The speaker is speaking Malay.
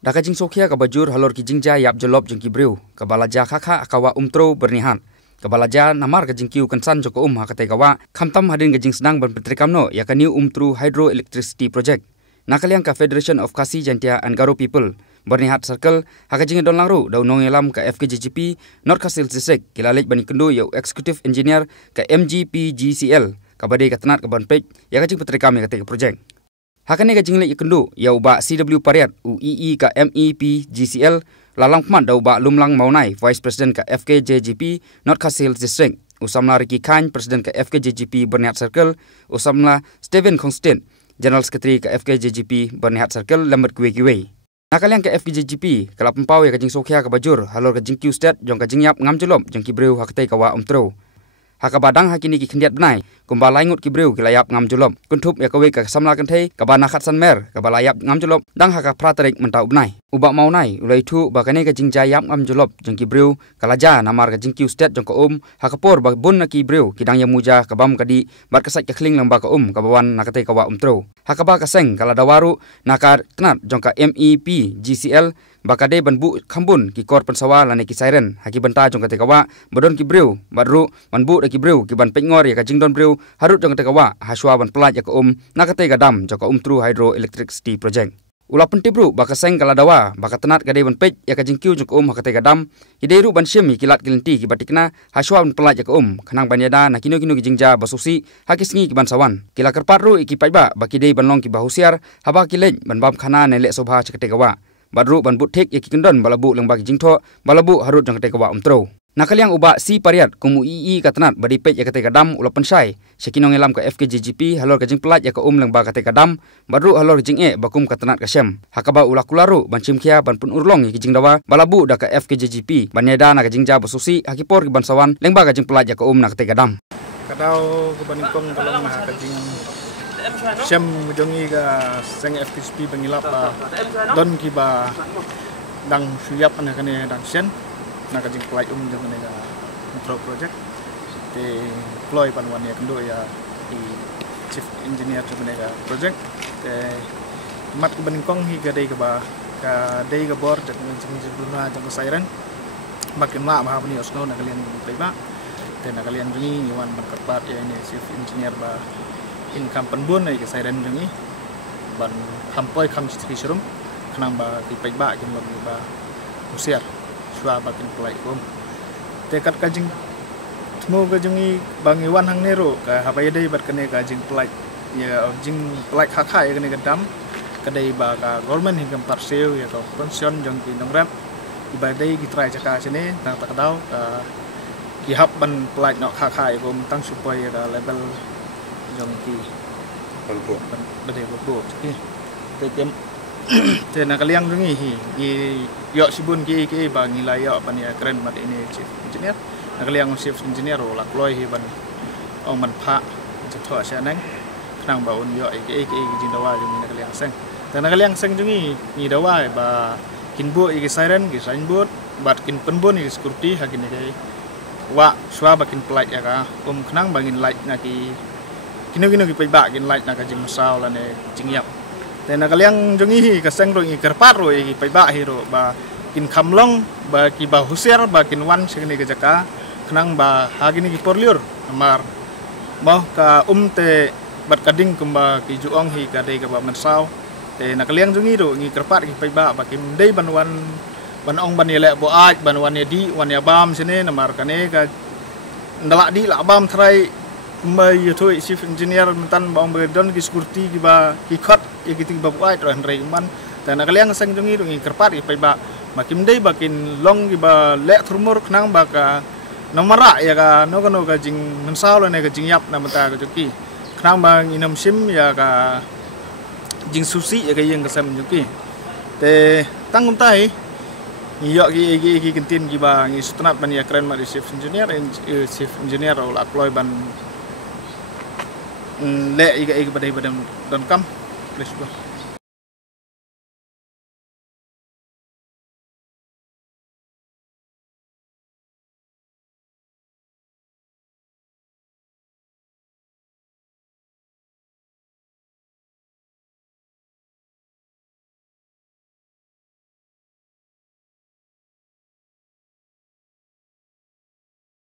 Daka jing sokia ka bajur halor ki jingja yap jolob jeng ki breu ka balaja khakha akawa umtro bernihan ka balaja namar ka jingkiu kansan joko hakate kawa khamtam hadin ka jing sedang ban petrikamno ya ka new umtru hydroelectricity project nakaliang ka Federation of Khasi Jantia and Garo People bernihat circle haka jing don langru dau nongelam ka FKJGP North Khasil District kilalik bani kendo ya executive engineer ka MGPGCL ka badai ka tenat ka ban pek ya ka jing petrikam ya ka project. Hakane ka jingle ikendu ya uba CW Pariat UEE ka MEP GCL lalang pman da uba lumlang maunai Vice President ka FKJGP North Khasil District usamla Ricky Khan President ka FKJGP Bernihat Circle usamla Steven Constant General Secretary ka FKJGP Bernihat Circle lambat kuwe-kuwe. Nakaliang ka FKJGP kalap empau ya ka jing sokhia ka bajur halor ka jing Q state jong ka jing yap ngam jolop jong ki breu hakate kawa umtro. Hakabadang hakini ki khendiat benai kumba laingut ki breu ki layap ngam jolop kuntup ya kawe ka samla kan thei ka bana khat san mer ka balayap ngam jolop dang haka pratarik mentau benai uba maunai ulai thu bakane ka jingja yap ngam jolop jeng ki breu kalaja namar ka jing Q state jong ka hakapor ba bun na ki breu ki dang ya muja ka bam kadi bat kasat ka khling lamba ka ka bawan nakate ka wa umtro hakaba ka seng kala dawaru nakar tenat jong ka MEP GCL bakade banbu khambun ki kor pensawa lane ki siren haki benta jong kate kawa badon ki breu badru banbu ki breu ki ban pengor ya ka jingdon breu harut jong kate kawa haswa ban pelaj ya ka nakate ka dam jong ka tru hydroelectricity project ula penti bru baka seng kala dawa baka tenat kade ban pej ya ka jingkiu jong ka hakate ka dam ideiru ban syemi kilat kilenti ki batikna haswa ban pelaj ya ka khanang banyada nakino kino ki jingja basusi haki singi ki ban sawan kila kerpatru iki paiba baki dei ban long ki bahusiar haba ki lej ban bam khana nele sobha chakate kawa badru ban butek ya kikendon balabu leng bagi jingtho balabu harut jang kate kawa umtro nakaliang uba si pariat kumu ii katanat badi pej ya kate kadam ula pensai sekinong elam ka FKJGP halor ka jing pelat ya ka leng ba kate kadam badru halor jing bakum katanat ka syam hakaba ula kularu ban chimkhia ban pun urlong ya jing dawa balabu da ka FKJGP banyada na ka jingja basusi hakipor ki ban sawan leng ba ka jing pelat ya ka na kate kadam kadau ke baningkong kalong na ka jing syam jongi ka seng FKJGP bangilap ba don ki ba dang suyap na kane dang sen na ka jing pelaj jong ne ka metro project te ploy panwan ya kendo ya di chief engineer jong ne ka project te mat ke baningkong hi ga dei ka bor jang jing duna jang sairan makin ma ma ni osno na kalian paiba te na kalian jongi niwan ban kerpat ya ini chief engineer ba income penbun ai ke sairan jongi ban hampoi kham stikirum khanang ba ki paiba kin lom ba usiar swa bakin pelai tekat kajing temu kajingi bangi wan hang nero ka habai dei bat kene kajing pelai ya jing pelai khakha ya kene kadam kadai ba ka government hingam parseu ya ka pension jong ki nongrap ibadai ki trai jaka sini tang tak dau ki hab ban pelai nok khakha ya kom tang supaya ka level jong ki balbo badai balbo ki tem te na kaliang dungi hi yo sibun ki bang nilai yo pan ya keren mat ini chief engineer na kaliang chief engineer la kloi hi ban ong man pha jatho sia nang khnang ba un yo ki jin dawa jung na kaliang seng te na kaliang seng dungi ni dawa ba kin bu ki siren ki sign board bat kin penbun ki security ha kin dei wa swa ba kin pelaj ya ka khnang bangin light na ki kino ki pai kin light na ka jing masau la ne jing yap te na kaliang jongi ka seng ro i kerpat ro i paiba hiro ba kin khamlong ba ki ba husiar ba kin wan segni ke jaka khnang ba hagini ki porliur amar mau ka te bat kading kumba ki juong hi ka dei ka ba mensau te na kaliang jongi ro ngi kerpat ki paiba ba kim dei ban ong ban yele bo aj ban wan ye di wan ya bam sini namar kane ka ndala di la bam thrai mai yotho chief engineer mentan bang bedon ki security ki ba ki khot ya ki ba buai ro henry man ta na kaliang sang jongi ro ngi kerpat i paiba makim dei bakin long ki ba le thurmur khnang ba ka nomara ya ka no ka jing mensau la ne ka jing yap na mata ka joki khnang bang inam sim ya ka jing susi ya ka yeng ka sam joki te tangum tai yo ki kintin ki ba ngi sutnat ban ya keren ma chief engineer ro la ploy ban le iga badai badam don kam let's go